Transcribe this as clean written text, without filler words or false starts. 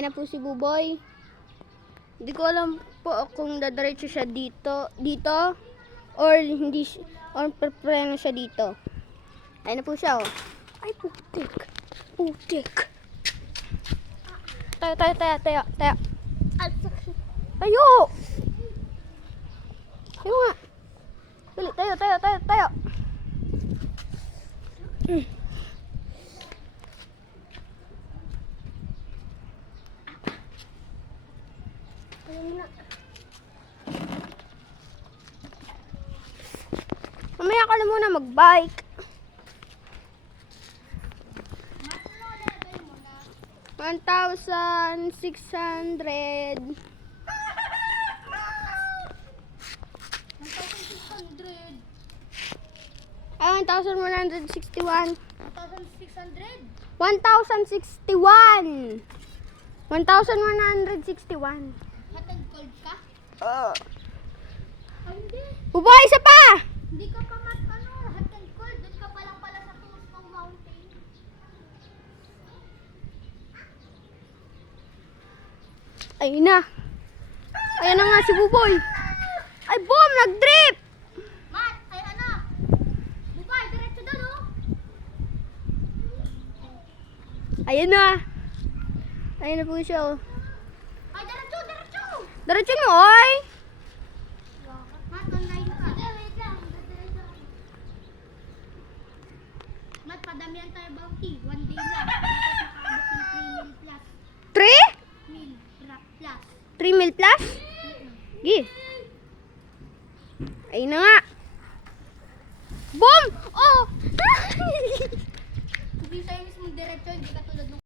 Ayun na po si Buboy. Hindi ko alam po kung dadiretso siya dito or hindi or preno siya dito. Ayun na po siya, oh. Ay, putik. Tayo. Tayo. Tayo nga. Dali, tayo. Mamaya ka na muna mag-bike. $1,600. 1,600. Ay, 1,161. 1,600? 1,061. 1,161. Hot and cold ka? Ay, hindi. Buboy, isa pa! Hindi ka pa hot and cold. Doon ka pa lang pala sa tuos ng mountain. Ayun na. Ayan na nga si Buboy. Ay, boom! Nag-drip! Mat, ay ano? Bubay, diretso doon, oh. Ayun na. Ayun na po siya, oh. Ay, diretso. Diretso mo, oy! Mat, online ka. Wait lang. Mat, padamihan tayo bounty. 1 day lang. Dapat nakaabot ng 3 mil plus. 3? Mil plus. 3 mil plus? Gi. Ayun na nga. Boom! Oh! Hindi sa'yo mismo diretso, hindi ka tulad ng